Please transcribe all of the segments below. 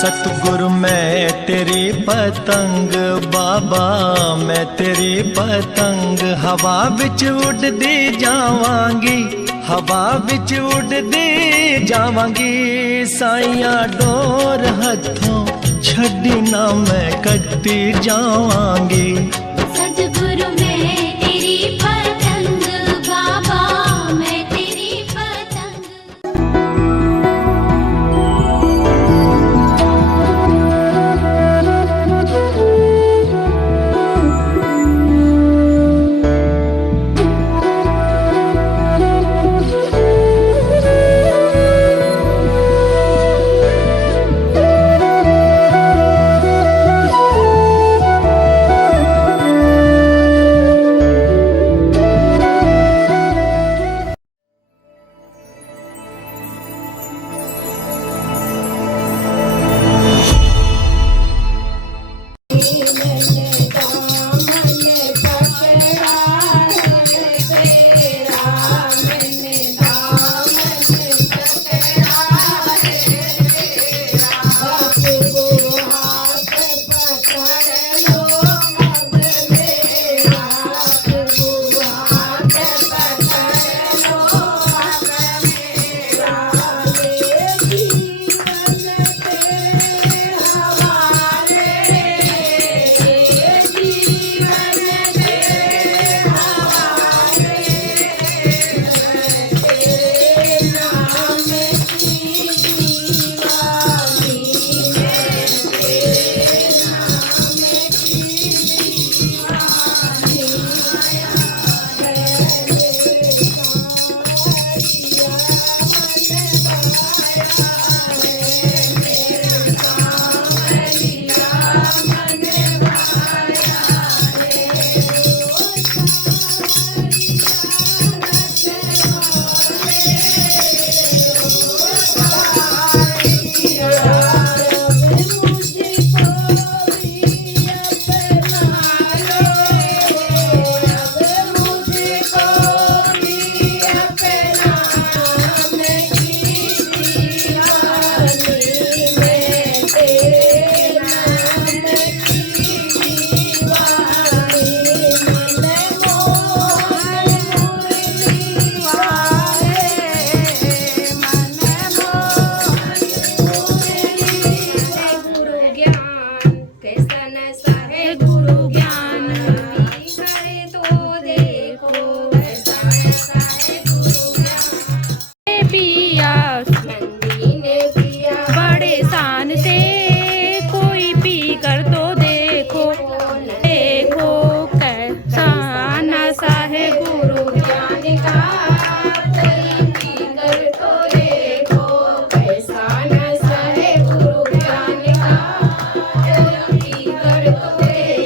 सतगुरु मैं तेरी पतंग बाबा मैं तेरी पतंग हवा बिच उड़दी जावांगी हवा बिच उड़दी जावांगी साइया डोर हथों छड़ी ना मैं कटती जावांगी। सतगुरु मैं तेरी पतंग बाबा मैं तेरी पतंग।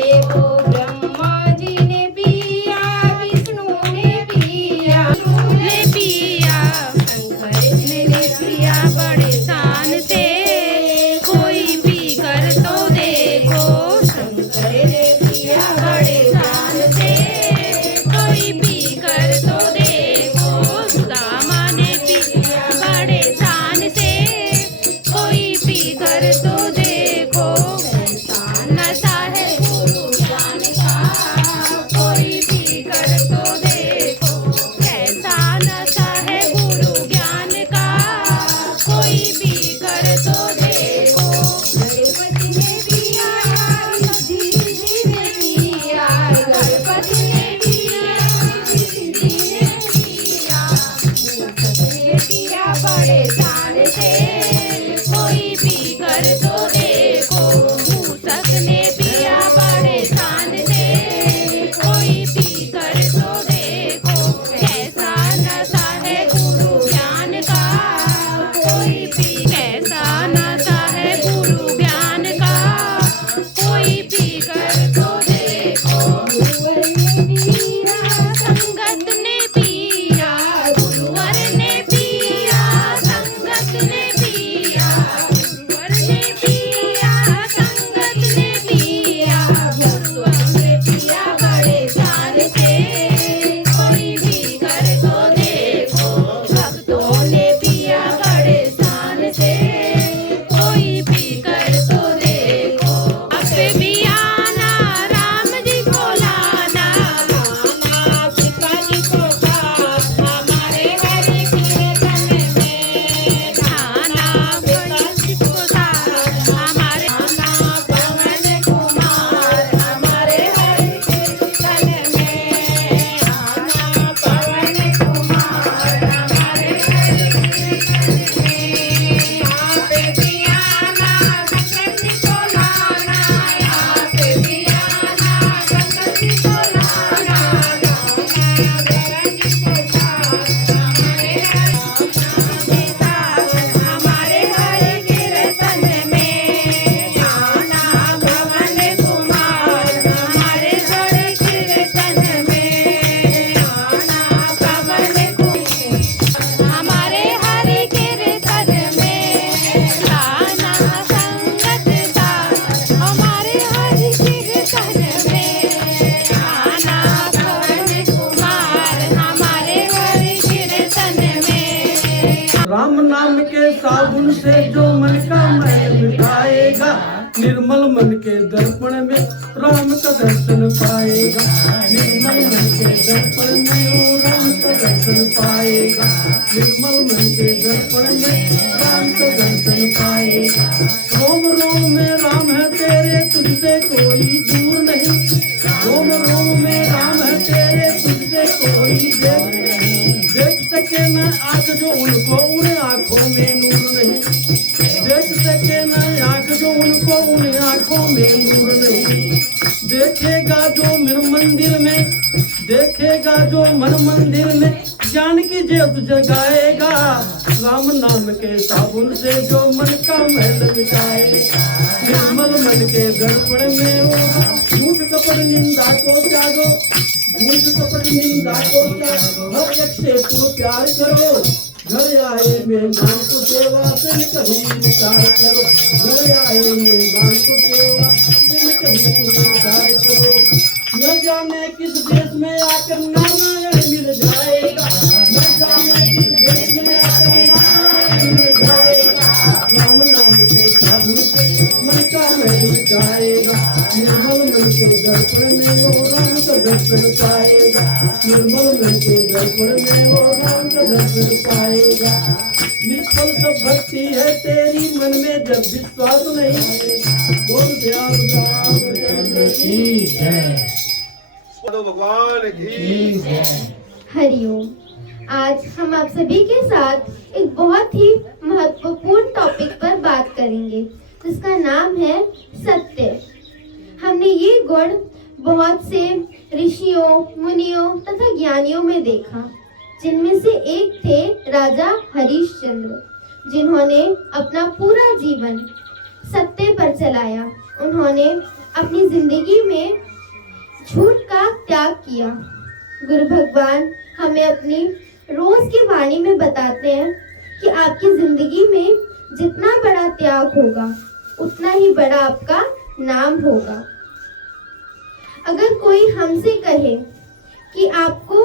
देखो सन में आना पवन कुमार हमारे हरि कीर्तन में। राम नाम के साबुन से जो मन का मैल मिटाएगा, निर्मल मन के दर्पण में राम का दर्शन पाएगा। निर्मल मन के दर्पण में वो राम का दर्शन पाएगा। निर्मल मन के दर्पण में राम का दर्शन पाएगा। रोम रोम में राम है तेरे, तुझसे कोई दूर नहीं। रोम रोम में राम है तेरे, तुझसे कोई देख सके न आंख जो उनको, उन आंखों में नूर नहीं। देख सके न आंख जो उनको, उन आंखों में नूर नहीं। देखेगा जो मन मंदिर में, देखेगा जो मन मंदिर में, ज्ञान की ज्योत जगाएगा। राम नाम के साबुन से जो मन का मैल मिटाएगा। निर्मल मन के दर्पण में वो झूठ कपट निंदा को त्यागो, झूठ कपट निंदा को त्यागो। हर एक से तुम प्यार करो, घर आए मेहमान को सेवा से कहीं विचार करो। घर आए मेहमान को सेवा से कहीं तुम विचार करो। न जाने किस देश में आकर नारायण मिल जाएगा, न जाने किस देश में आकर नारायण मिल जाएगा। राम नाम के साबुन से मन का मैल मिटाएगा। निर्मल मन के दर्पण में वो राम का दर्शन पाएगा। निर्मल मन के दर्पण में वो राम का दर्शन पाएगा। निष्फल सब भक्ति है तेरी, मन में जब विश्वास नहीं। बोल दयाल राम की जय। भगवान की हरिओम। आज हम आप सभी के साथ एक बहुत ही महत्वपूर्ण टॉपिक पर बात करेंगे जिसका नाम है सत्य। हमने ये गुण बहुत से ऋषियों, मुनियों तथा ज्ञानियों में देखा, जिनमें से एक थे राजा हरिश्चंद्र, जिन्होंने अपना पूरा जीवन सत्य पर चलाया। उन्होंने अपनी जिंदगी में झूठ का त्याग किया। गुरु भगवान हमें अपनी रोज की वाणी में बताते हैं कि आपकी जिंदगी में जितना बड़ा त्याग होगा उतना ही बड़ा आपका नाम होगा। अगर कोई हमसे कहे कि आपको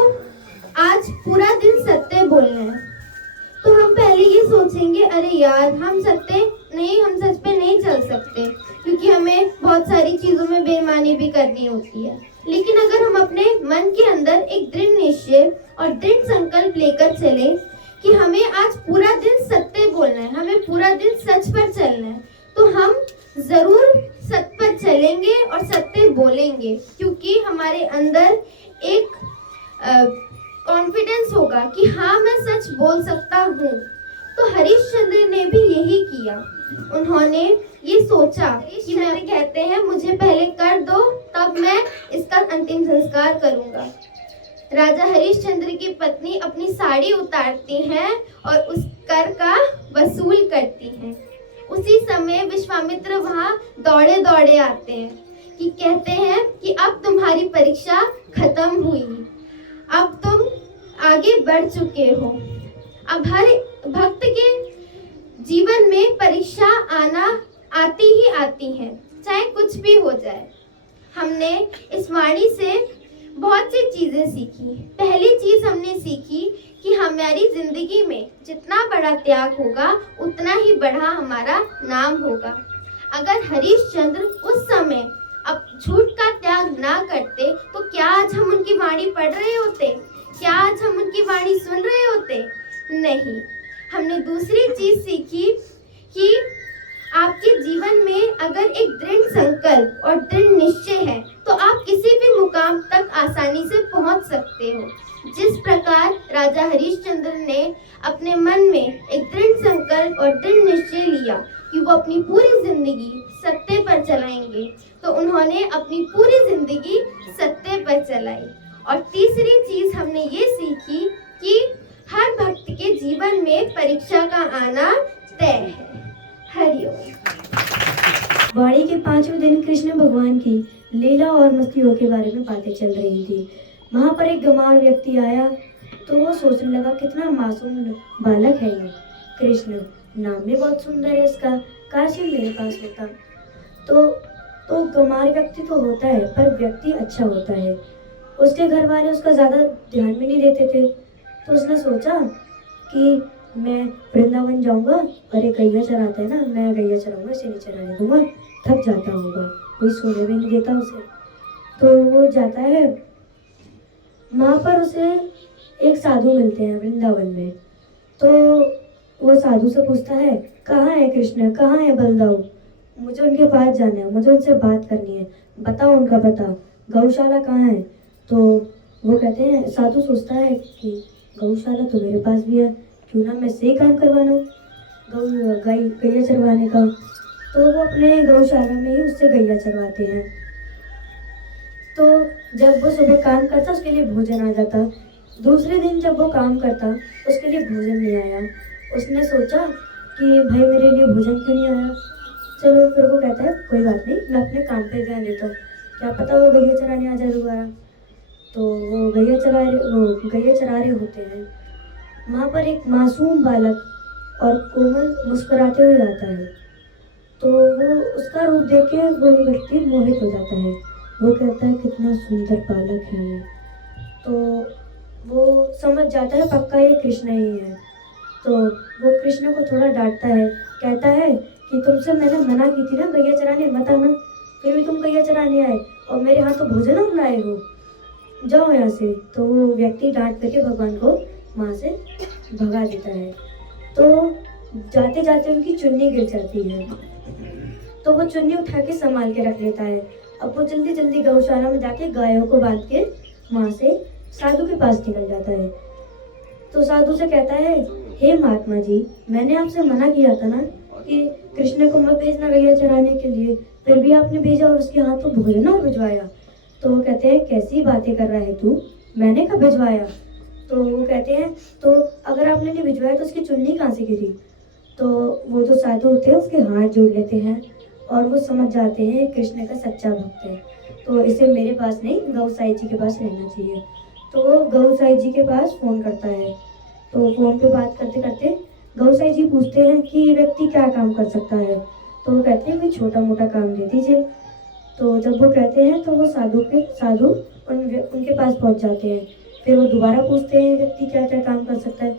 आज पूरा दिन सत्य बोलना है, तो हम पहले ये सोचेंगे, अरे यार हम सच पे नहीं चल सकते, क्योंकि हमें बहुत सारी चीजों में बेईमानी भी करनी होती है। लेकिन अगर हम अपने मन के अंदर एक दृढ़ निश्चय और दृढ़ संकल्प लेकर चले कि हमें आज पूरा दिन सत्य बोलना है, हमें पूरा दिन सच पर चलना है, तो हम जरूर सत्य पर चलेंगे और सत्य बोलेंगे, क्योंकि हमारे अंदर एक कॉन्फिडेंस होगा कि हाँ मैं सच बोल सकता हूँ। तो हरिश्चंद्र ने भी यही किया। उन्होंने ये सोचा कि मैं कहते हैं मुझे पहले कर दो, तब मैं इसका अंतिम संस्कार करूंगा। राजा हरिश्चंद्र की पत्नी अपनी साड़ी उतारती हैं और उस कर का वसूल करती हैं। उसी समय विश्वामित्र वहां दौड़े दौड़े आते हैं कि कहते हैं कि अब तुम्हारी परीक्षा खत्म हुई, अब तुम आगे बढ़ चुके हो। अब हर भक्त के जीवन में परीक्षा आती ही आती है, चाहे कुछ भी हो जाए। हमने इस वाणी से बहुत सी चीजें सीखी। पहली चीज हमने सीखी कि हमारी जिंदगी में जितना बड़ा त्याग होगा उतना ही बड़ा हमारा नाम होगा। अगर हरिश्चंद्र उस समय अब झूठ का त्याग ना करते तो क्या आज हम उनकी वाणी पढ़ रहे होते? क्या आज हम उनकी वाणी सुन रहे होते? नहीं। हमने दूसरी चीज सीखी कि आपके जीवन में अगर एक दृढ़ संकल्प और दृढ़ निश्चय है तो आप किसी भी मुकाम तक आसानी से पहुंच सकते हो। जिस प्रकार राजा हरिश्चंद्र ने अपने मन में एक दृढ़ संकल्प और दृढ़ निश्चय लिया कि वो अपनी पूरी जिंदगी सत्य पर चलाएंगे, तो उन्होंने अपनी पूरी जिंदगी सत्य पर चलाई। और तीसरी चीज हमने ये सीखी कि हर भक्त के जीवन में परीक्षा का आना तय है। हरिओम। वाणी के 5वें दिन कृष्ण भगवान की लीला और मस्तियों के बारे में बातें चल रही थी। वहाँ पर एक गंवार व्यक्ति आया तो वो सोचने लगा कितना मासूम बालक है ये। कृष्ण नाम भी बहुत सुंदर है इसका, काश ये मेरे पास होता। तो तो गंवार व्यक्ति तो होता है पर व्यक्ति अच्छा होता है। उसके घर वाले उसका ज़्यादा ध्यान भी नहीं देते थे, तो उसने सोचा कि मैं वृंदावन जाऊंगा और एक गैया चराता है ना, मैं गैया चराऊंगा, इसे नहीं चराने दूंगा, थक जाता होगा, कोई सोने भी नहीं देता उसे। तो वो जाता है, वहाँ पर उसे एक साधु मिलते हैं वृंदावन में। तो वो साधु से पूछता है, कहाँ है कृष्ण, कहाँ है बलदाऊ, मुझे उनके पास जाना है, मुझे उनसे बात करनी है, बताओ उनका पता, गौशाला कहाँ है। तो वो कहते हैं, साधु सोचता है कि गौशाला तो मेरे पास भी है, क्यों ना मैं से ही काम करवा लूँ गैया चरवाने का। तो वो अपने गौशाला में ही उससे गैया चरवाते हैं। तो जब वो सुबह काम करता उसके लिए भोजन आ जाता। दूसरे दिन जब वो काम करता उसके लिए भोजन नहीं आया। उसने सोचा कि भाई मेरे लिए भोजन क्यों नहीं आया। चलो फिर वो कहता है कोई बात नहीं, मैं अपने काम पे ध्यान देता हूँ, क्या पता वो गैया चराने आ जाए दोबारा। तो वो गैया चरा रहे होते हैं। वहाँ पर एक मासूम बालक और कोमल मुस्कुराते हुए आता है। तो वो उसका रूप देख के वो व्यक्ति मोहित हो जाता है। वो कहता है कितना सुंदर बालक है ये। तो वो समझ जाता है पक्का ये कृष्ण ही है। तो वो कृष्ण को थोड़ा डांटता है, कहता है कि तुमसे मैंने मना की थी ना गैया चराने मत आना, फिर भी तुम गैया चराने आए और मेरे यहाँ तो भोजन और लाए हो, जाओ यहाँ से। तो वो व्यक्ति डांट करके भगवान को वहाँ से भगा देता है। तो जाते जाते उनकी चुन्नी गिर जाती है, तो वो चुन्नी उठा के संभाल के रख लेता है। अब वो जल्दी जल्दी गौशाला में जाके गायों को बांध के वहाँ से साधु के पास निकल जाता है। तो साधु से कहता है, हे महात्मा जी, मैंने आपसे मना किया था ना कि कृष्ण को मत भेजना गैया चराने के लिए, फिर भी आपने भेजा और उसके हाथ तो भोजन और भिजवाया। तो वो कहते हैं कैसी बातें कर रहा है तू, मैंने कब भिजवाया। तो वो कहते हैं तो अगर आपने नहीं भिजवाया तो उसकी चुन्नी कहाँ से गिरी। तो वो जो साधु होते हैं उसके हाथ जोड़ लेते हैं और वो समझ जाते हैं कृष्ण का सच्चा भक्त है, तो इसे मेरे पास नहीं गौ साई जी के पास रहना चाहिए। तो वो गौ साई जी के पास फ़ोन करता है। तो फ़ोन पे बात करते करते गौ साई जी पूछते हैं कि ये व्यक्ति क्या काम कर सकता है। तो वो कहते हैं कोई छोटा मोटा काम दे दीजिए। तो जब वो कहते हैं तो वो साधु उनके पास पहुंच जाते हैं। फिर वो दोबारा पूछते हैं व्यक्ति क्या क्या काम कर सकता है।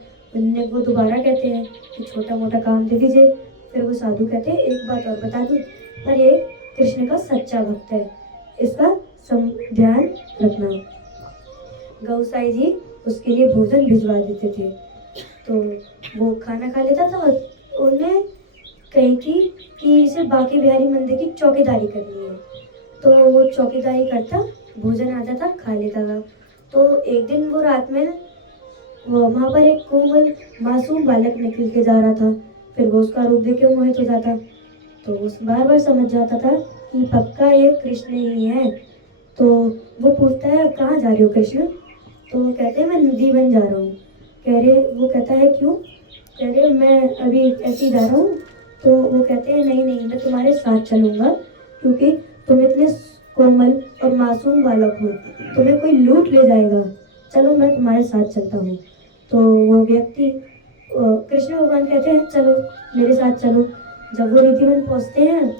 वो दोबारा कहते हैं कि छोटा मोटा काम दे दीजिए। फिर वो साधु कहते हैं एक बात और बता दूं, पर ये कृष्ण का सच्चा भक्त है, इसका ध्यान रखना। गौ साई जी उसके लिए भोजन भिजवा देते थे। तो वो खाना खा लेता था और उन्हें कही थी कि इसे बांके बिहारी मंदिर की चौकीदारी करनी है। तो वो चौकीदारी करता, भोजन आता था, खा लेता था। तो एक दिन वो रात में वहाँ पर एक कोमल मासूम बालक निकल के जा रहा था। फिर वो उसका रूप देख के मोहित हो जाता। तो उस बार बार समझ जाता था कि पक्का ये कृष्ण ही है। तो वो पूछता है अब कहाँ जा रहे हो कृष्ण। तो वो कहते हैं मैं नदी बन जा रहा हूँ। वो कहता है क्यों। कह रहे मैं अभी ऐसे ही जा रहा हूँ। तो वो कहते हैं नहीं नहीं, मैं तुम्हारे साथ चलूँगा, क्योंकि तुम इतने कोमल और मासूम बालक हो, तुम्हें कोई लूट ले जाएगा, चलो मैं तुम्हारे साथ चलता हूँ। तो वो व्यक्ति कृष्ण भगवान कहते हैं चलो मेरे साथ चलो। जब वो रिद्धिवन पहुँचते हैं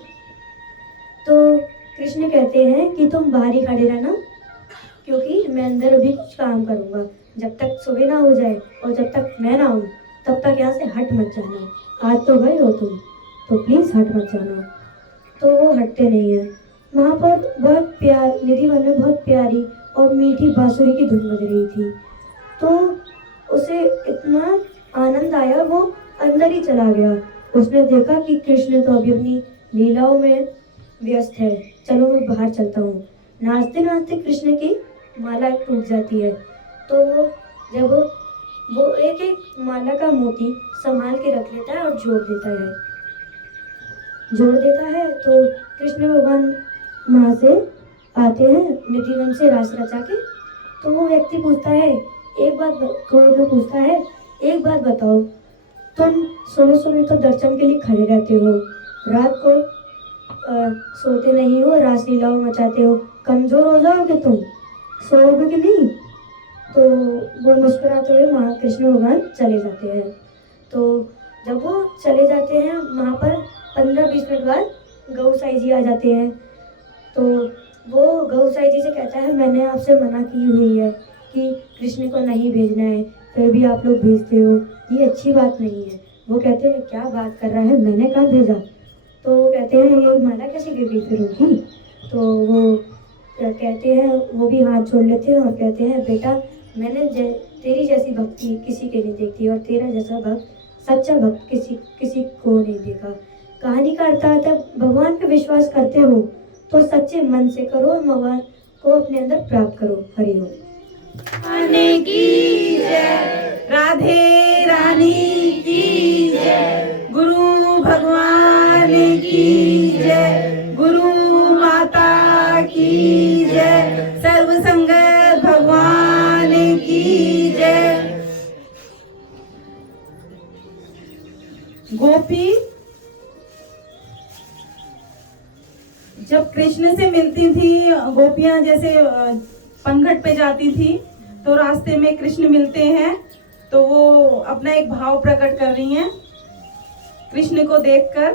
तो कृष्ण कहते हैं कि तुम बाहर ही खड़े रहना, क्योंकि मैं अंदर अभी कुछ काम करूँगा, जब तक सुबह ना हो जाए और जब तक मैं ना आऊँ तब तक यहाँ से हट मत जाना। आज तो गए हो तुम, तो प्लीज़ हट मत जाना। तो वो हटते नहीं हैं। वहाँ पर बहुत निधिवन में बहुत प्यारी और मीठी बांसुरी की धुन बज रही थी। तो उसे इतना आनंद आया, वो अंदर ही चला गया। उसने देखा कि कृष्ण तो अभी अपनी लीलाओं में व्यस्त है, चलो मैं बाहर चलता हूँ। नाचते नाचते कृष्ण की माला टूट जाती है। तो जब वो एक एक माला का मोती संभाल के रख लेता है और जोड़ देता है। तो कृष्ण भगवान वहाँ से आते हैं निधिवन से रास रचा के। तो वो व्यक्ति पूछता है एक बात बताओ, तुम सुबह तो दर्शन के लिए खड़े रहते हो, रात को सोते नहीं हो, रासलीलाओं मचाते हो, कमजोर हो जाओगे तुम, सोओगे कि नहीं। तो वो मुस्कुराते हुए वहाँ कृष्ण भगवान चले जाते हैं। तो जब वो चले जाते हैं वहाँ पर 15-20 मिनट बाद गौ साई जी आ जाते हैं। तो वो गौसाई जी से कहता है मैंने आपसे मना की हुई है कि कृष्ण को नहीं भेजना है, फिर भी आप लोग भेजते हो, ये अच्छी बात नहीं है। वो कहते हैं क्या बात कर रहा है, मैंने कहाँ भेजा। तो वो कहते हैं ये माला कैसे गिर गई फिर उनकी। तो वो कहते हैं, वो भी हाथ जोड़ लेते हैं और कहते हैं बेटा मैंने तेरी जैसी भक्ति किसी के नहीं देखी और तेरा जैसा भक्त सच्चा भक्त किसी को नहीं देखा। कहानी का अर्थ आता है भगवान पे विश्वास करते हो तो सच्चे मन से करो और भगवान को अपने अंदर प्राप्त करो। हरि ओम। आने की जय, राधे रानी की जय, गुरु भगवान की जय, गुरु माता की जय, सर्व संगत भगवान की जय। गोपी जब कृष्ण से मिलती थी, गोपियां जैसे पनघट पे जाती थी तो रास्ते में कृष्ण मिलते हैं तो वो अपना एक भाव प्रकट कर रही हैं कृष्ण को देखकर।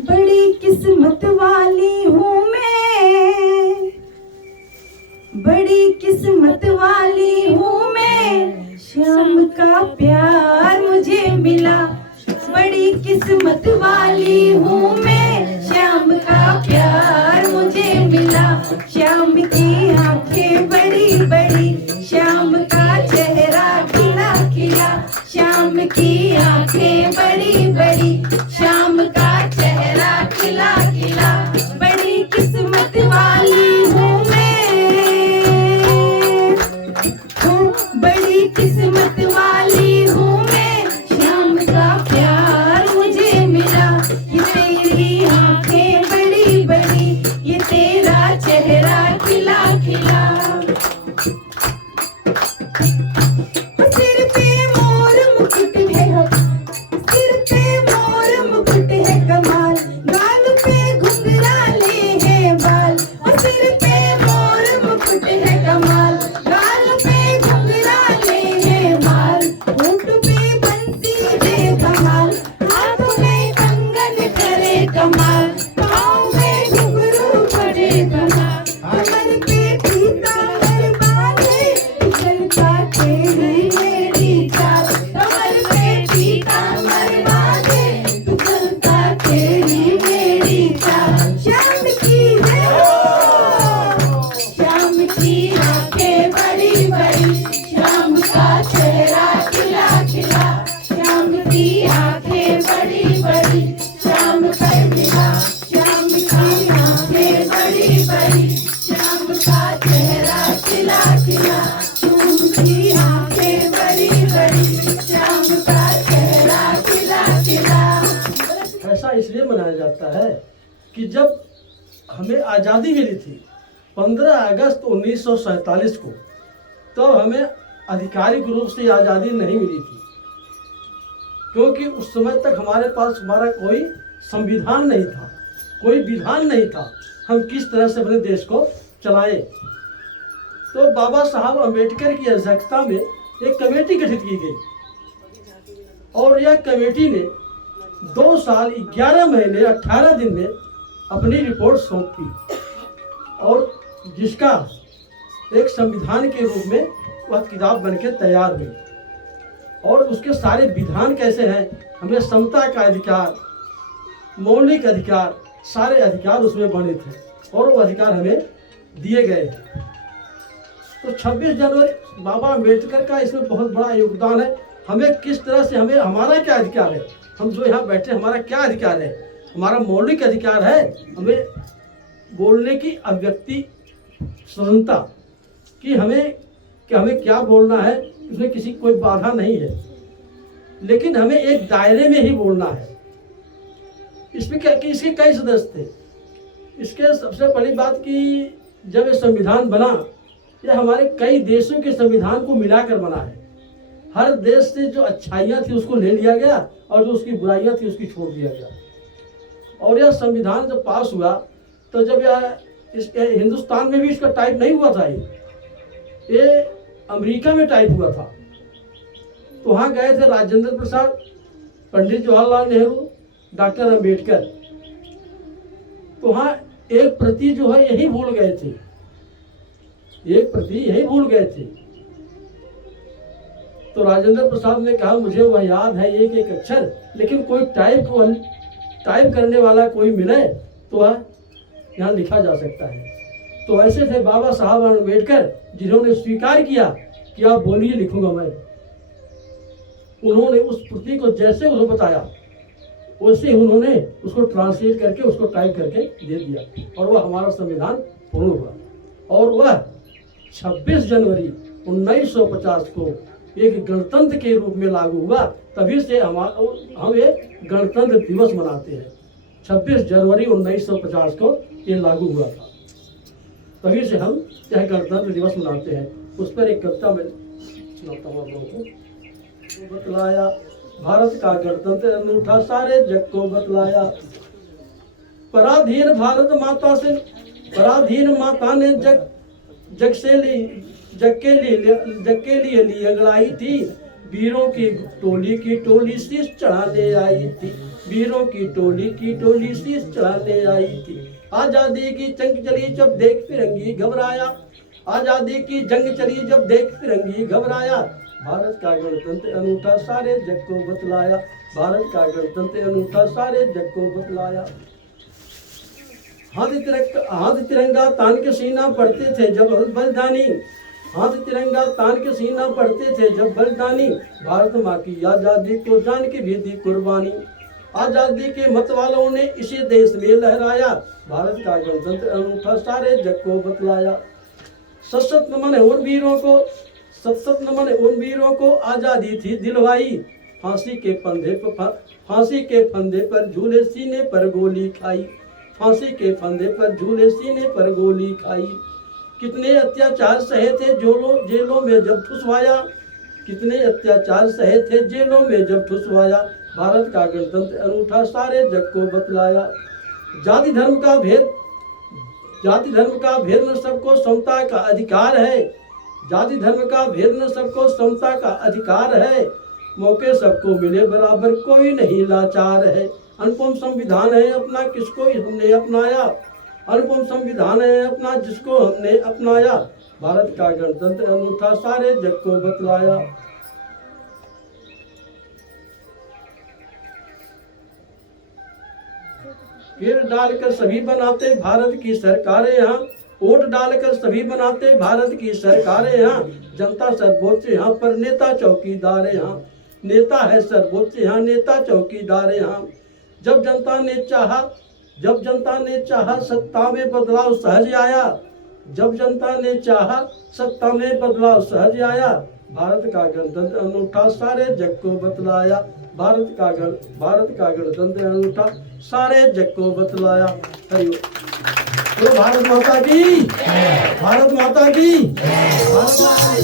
बड़ी किस्मत वाली हूँ मैं, बड़ी किस्मत वाली हूँ मैं, श्याम का प्यार मुझे मिला। बड़ी किस्मत वाली हूँ मैं, श्याम का प्यार मुझे मिला। श्याम की आंखें बड़ी बड़ी, श्याम का चेहरा खिला खिला। श्याम की आंखें बड़ी बड़ी, श्याम का चेहरा खिला खिला। बड़ी किस्मत वाली हूँ मैं, बड़ी किस्मत वाली हूँ मैं, श्याम का प्यार मुझे मिला। ये तेरी आंखें बड़ी बड़ी, ये तेरा चेहरा खिला खिला। सिर पे मोर मुकुट है, सिर पे मोर मुकुट है कमाल, गाल पे घुंघराले हैं बाल। सिर पे मोर मुकुट है कमाल, गाल पे घुंघराले हैं बाल। होंठ पे बंसी दे कमाल, हाथों में कंगन करे कमाल, पाँव में घुंघरू पड़े कमाल। कमर पे पीतांबर बांधे, चलता तेरी मेरी चाल। कमर पे पीतांबर बांधे, चलता तेरी मेरी चाल। श्याम की जय हो, श्याम की आंखें बड़ी बड़ी, श्याम का चेहरा खिला खिला। श्याम की आंखें बड़ी बड़ी, श्याम का खिला। श्याम की आंखें बड़ी बड़ी, श्याम का चेहरा खिला खिला। श्याम की आंखें बड़ी बड़ी, श्याम का चेहरा खिला खिला। ऐसा इसलिए मनाया जाता है कि जब हमें आज़ादी मिली थी 15 अगस्त 1947 को, तो हमें आधिकारिक रूप से आज़ादी नहीं मिली थी, क्योंकि उस समय तक हमारे पास हमारा कोई संविधान नहीं था, कोई विधान नहीं था हम किस तरह से अपने देश को चलाएं। तो बाबा साहब अम्बेडकर की अध्यक्षता में एक कमेटी गठित की गई और यह कमेटी ने 2 साल 11 महीने 18 दिन में अपनी रिपोर्ट सौंपी और जिसका एक संविधान के रूप में वह किताब बनकर तैयार हुई। और उसके सारे विधान कैसे हैं, हमें समता का अधिकार, मौलिक अधिकार, सारे अधिकार उसमें बने थे और वो अधिकार हमें दिए गए हैं। तो 26 जनवरी बाबा अम्बेडकर का इसमें बहुत बड़ा योगदान है। हमें किस तरह से, हमें हमारा क्या अधिकार है, हम जो यहाँ बैठे हमारा क्या अधिकार है, हमारा मौलिक अधिकार है हमें बोलने की, अभिव्यक्ति स्वतंत्रता कि हमें क्या बोलना है, उसमें किसी कोई बाधा नहीं है, लेकिन हमें एक दायरे में ही बोलना है। इसमें क्या कि इसके कई सदस्य थे। इसके सबसे बड़ी बात कि जब ये संविधान बना, यह हमारे कई देशों के संविधान को मिलाकर बना है। हर देश से जो अच्छाइयाँ थी उसको ले लिया गया और जो उसकी बुराइयाँ थी उसकी छोड़ दिया गया। और यह संविधान जब पास हुआ तो जब यह हिंदुस्तान में भी इसका टाइप नहीं हुआ था, ये अमेरिका में टाइप हुआ था। तो वहाँ गए थे राजेंद्र प्रसाद, पंडित जवाहरलाल नेहरू, डॉक्टर अंबेडकर, तो वहाँ एक प्रति जो है यही भूल गए थे, एक प्रति यही भूल गए थे। तो राजेंद्र प्रसाद ने कहा मुझे वह याद है एक एक अक्षर, लेकिन कोई टाइप करने वाला कोई मिले तो वह यहाँ लिखा जा सकता है। तो ऐसे थे बाबा साहब अम्बेडकर, जिन्होंने स्वीकार किया कि आप बोलिए लिखूंगा मैं। उन्होंने उस प्रति को जैसे उन्हें बताया वैसे उन्होंने उसको ट्रांसलेट करके उसको टाइप करके दे दिया, और वह हमारा संविधान पूर्ण हुआ। और वह 26 जनवरी 1950 को एक गणतंत्र के रूप में लागू हुआ। तभी से हम एक गणतंत्र दिवस मनाते हैं। 26 जनवरी 1950 को ये लागू हुआ था, तभी से हम यह गणतंत्र दिवस मनाते हैं। उस पर एक कविता में सुनाता हूँ आप लोगों को। बतलाया भारत का गणतंत्र अनूठा, सारे जग को बतलाया। पराधीन भारत माता से, पराधीन माता ने जग के लिए अगड़ाई थी। वीरों की टोली शीश चढ़ाने आई थी, वीरों की टोली शीश चढ़ाने आई थी। आजादी की जंग चली जब देख फिरंगी घबराया, आजादी की जंग चली जब देख फिरंगी घबराया। भारत का गणतंत्र अनूठा, सारे जग को बतलाया। भारत का गणतंत्र अनूठा, सारे जग को बतलाया। हाथ तिरंगा तान के सीना पढ़ते थे जब बलिदानी, हाथ तिरंगा तान के सीना पढ़ते थे जब बलिदानी। भारत माँ की आजादी को जान के भी दी कुर्बानी, आजादी के मत वालों ने इसी देश में लहराया। भारत का गणतंत्र अनूठा, सारे जग को बतलाया। सशक्त नमन है उन वीरों को, सशक्त नमन है उन वीरों को, आजादी थी दिलवाई। फांसी के फंदे पर झूले, सीने पर गोली खाई। फांसी के फंदे पर झूले, सीने पर गोली खाई। कितने अत्याचार सहे थे जेलों में जब ठुसवाया, कितने अत्याचार सहे थे जेलों में जब ठुसवाया। भारत का गणतंत्र अनूठा, सारे जग को बतलाया। जाति धर्म का भेद न सबको समता का अधिकार है, जाति धर्म का भेद न सबको समता का अधिकार है। मौके सबको मिले बराबर, कोई नहीं लाचार है। अनुपम संविधान है अपना, किसको हमने अपनाया, अनुपम संविधान है अपना, जिसको हमने अपनाया। भारत का गणतंत्र अनूठा, सारे जग को बतलाया। फिर डालकर सभी बनाते भारत की सरकारें यहाँ, वोट डालकर सभी बनाते भारत की सरकारें यहाँ। जनता सर्वोच्च यहाँ पर नेता चौकीदार यहाँ, नेता है सर्वोच्च यहाँ, नेता चौकीदार यहाँ। जब जनता ने चाहा सत्ता में बदलाव सहज आया, जब जनता ने चाहा सत्ता में बदलाव सहज आया। भारत का गणतंत्र अनूठा, सारे जग को बतलाया। भारत का गणतंत्र अनूठा, सारे जग को बतलाया। हरि तो भारत माता की, भारत माता की, भारत माता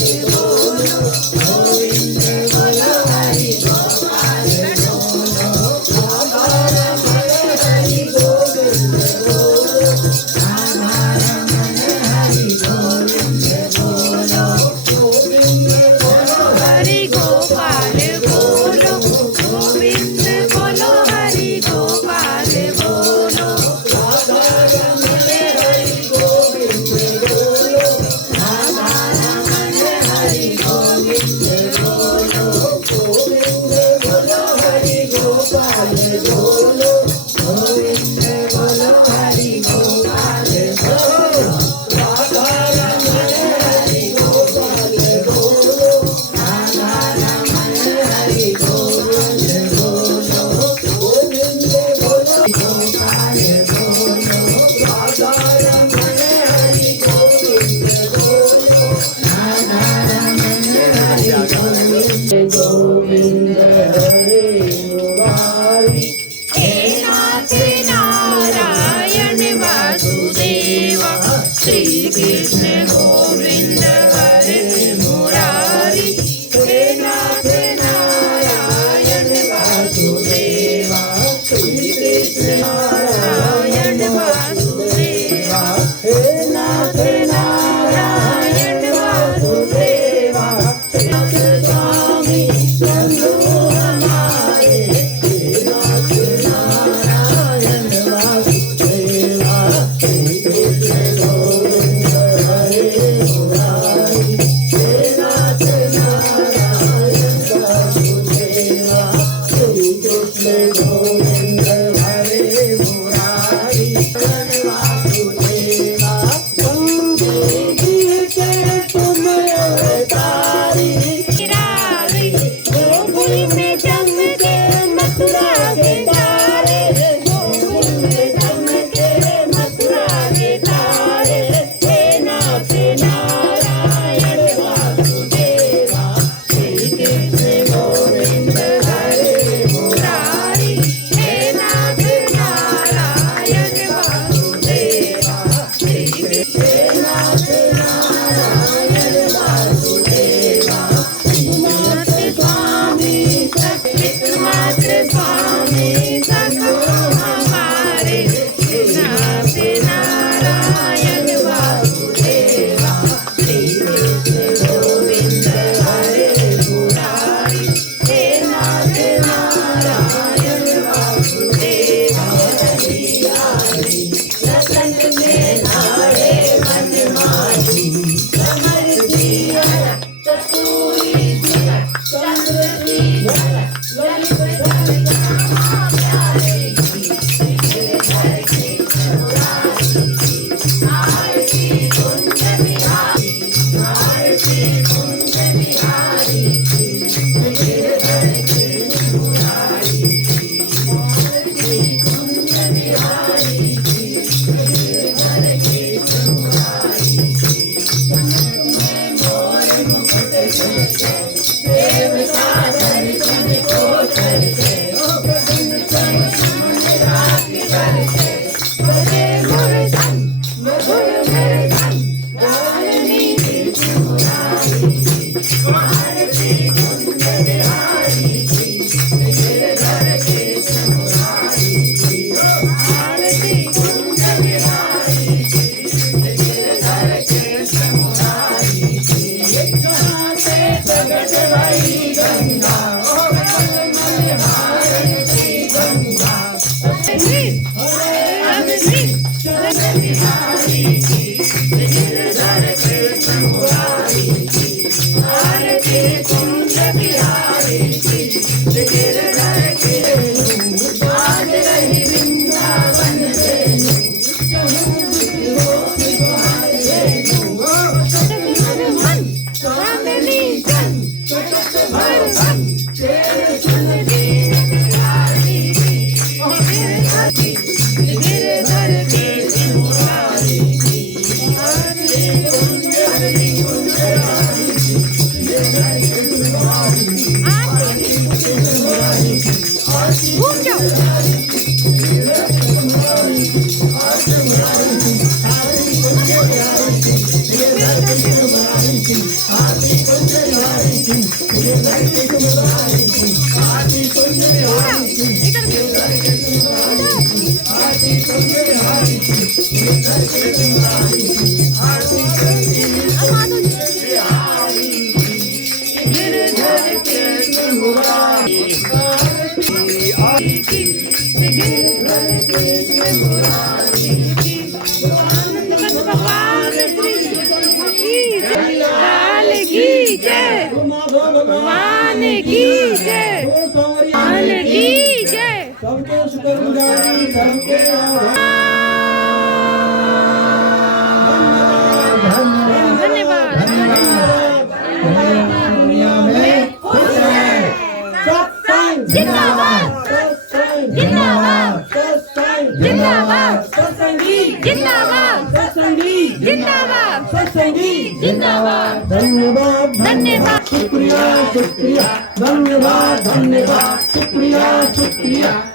भगवान की जय, भगवान की जय। सबके शुक्रगुजारी सबके धन्यवाद। दुनिया में खुश है। सत्संग जिंदाबाद, जिंदाबाद, सत्संग जिंदाबाद, सत्संगी जिंदाबाद, सत्संगी जिंदाबाद, सत्संगी जिंदाबाद। धन्यवाद धन्यवाद। शुक्रिया शुक्रिया धन्यवाद धन्यवाद शुक्रिया शुक्रिया